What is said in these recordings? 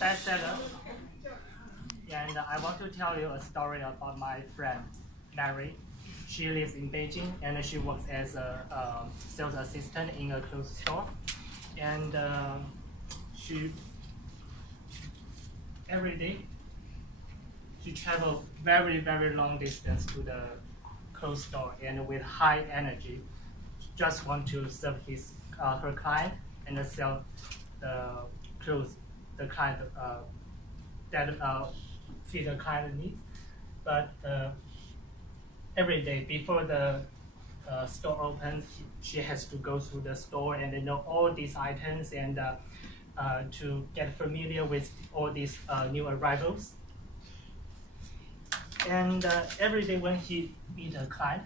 bestseller. And I want to tell you a story about my friend, Mary. She lives in Beijing and she works as a sales assistant in a clothes store. And she, every day, she travels very, very long distance to the clothes store and with high energy, just want to serve her client and sell the clothes the client that fit the client needs. But every day before the store opens, she has to go through the store and know all these items and to get familiar with all these new arrivals. And every day when he meets a client,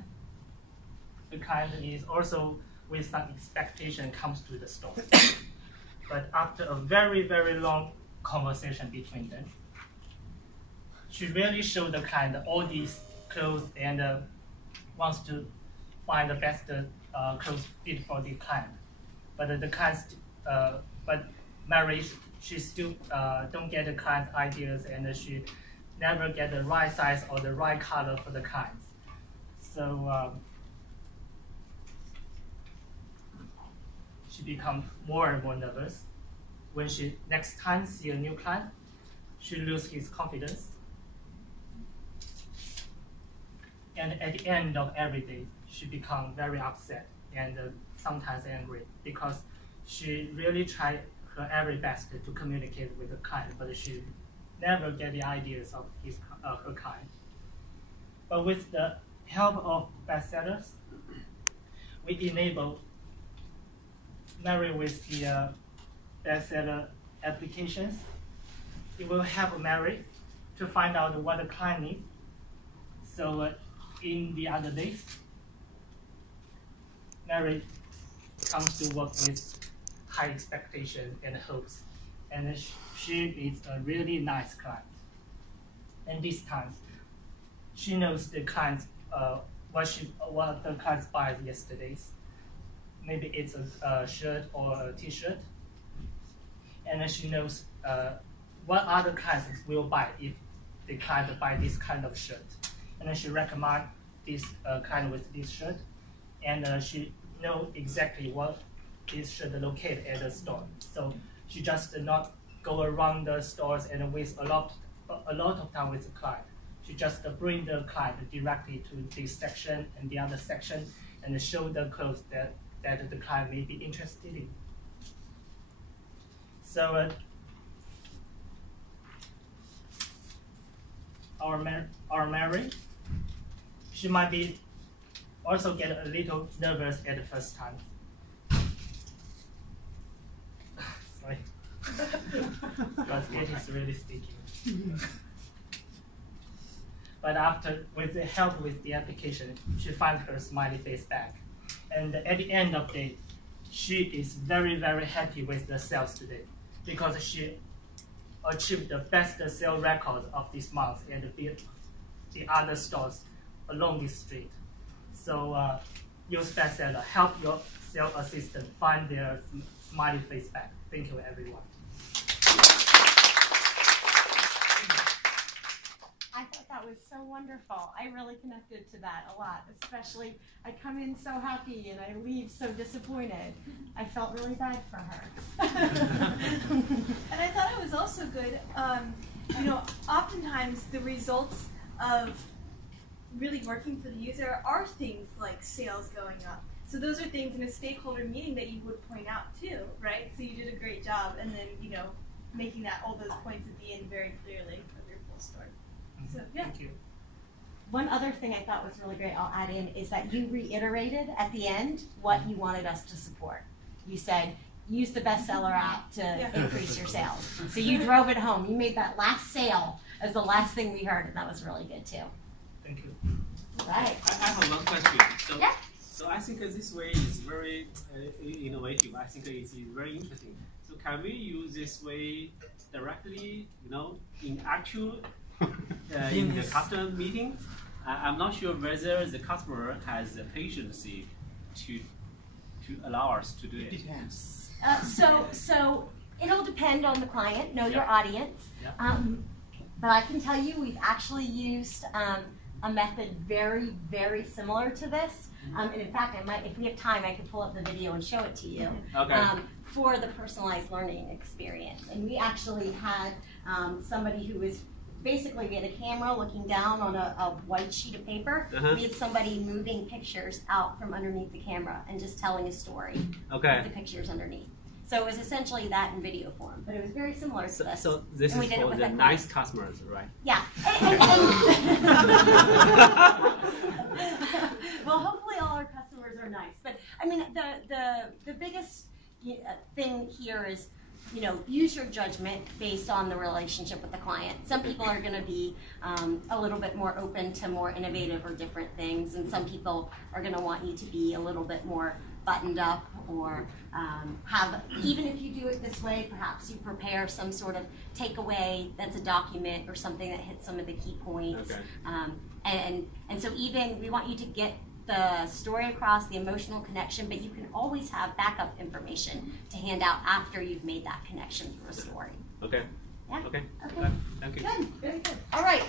the client is also with some expectation comes to the store. But after a very, very long conversation between them, she really showed the client all these clothes and wants to find the best clothes fit for the client. But the client, but Mary, she still don't get the client's ideas and she never get the right size or the right color for the clients. So she becomes more and more nervous. When she next time see a new client, she loses his confidence. And at the end of every day, she becomes very upset and sometimes angry because she really tried her very best to communicate with the client, but she never get the ideas of her client. But with the help of bestsellers, we enable Mary with the bestseller applications. It will help Mary to find out what the client needs. So in the other days, Mary comes to work with high expectations and hopes, and she is a really nice client. And this time, she knows the clients what the clients buy yesterday. Maybe it's a shirt or a T-shirt, and she knows what other clients will buy if the client buy this kind of shirt. And then she recommend this kind with this shirt, and she know exactly what this shirt located at the store. So she just not go around the stores and waste a lot of time with the client. She just bring the client directly to this section and the other section and show the clothes that the client may be interested in. So our Mary, she might be also get a little nervous at the first time. Sorry, but it is really sticky. But after, with the help with the application, she finds her smiley face back. And at the end of the day, she is very, very happy with the sales today because she achieved the best sale record of this month and beat the other stores along this street. So use bestseller, help your sales assistant find their smiley face back. Thank you, everyone. I thought that was so wonderful. I really connected to that a lot, especially I come in so happy and I leave so disappointed. I felt really bad for her. And I thought it was also good, you know, oftentimes the results of really working for the user are things like sales going up. So those are things in a stakeholder meeting that you would point out too, right? So you did a great job, and then, you know, making that all those points at the end very clearly of your full story. So yeah. Thank you. One other thing I thought was really great, I'll add in, is that you reiterated at the end what you wanted us to support. You said, use the bestseller app to increase your sales. So you drove it home. You made that last sale as the last thing we heard, and that was really good too. Thank you. Right. I have one question. Yeah. So I think this way is very innovative. I think it's very interesting. So can we use this way directly, you know, in actual in the customer meeting? I'm not sure whether the customer has the patience to allow us to do it. So It'll depend on the client, know your audience. Yeah. But I can tell you we've actually used a method very, very similar to this. And in fact, if we have time, I could pull up the video and show it to you. Okay. For the personalized learning experience. And we actually had somebody who was basically, we had a camera looking down on a white sheet of paper. We had somebody moving pictures out from underneath the camera and just telling a story with the pictures underneath. So it was essentially that in video form, but it was very similar to this. So this is for the nice customers, right? Yeah. Well, hopefully all our customers are nice. But I mean, the biggest thing here is, you know, use your judgment based on the relationship with the client. Some people are going to be a little bit more open to more innovative or different things, and some people are going to want you to be a little bit more buttoned up, or have, even if you do it this way, perhaps you prepare some sort of takeaway that's a document or something that hits some of the key points. And so even we want you to get the story across, the emotional connection, but you can always have backup information to hand out after you've made that connection through a story. Okay. Yeah. Okay. Okay. Thank you. Good. Very good. All right.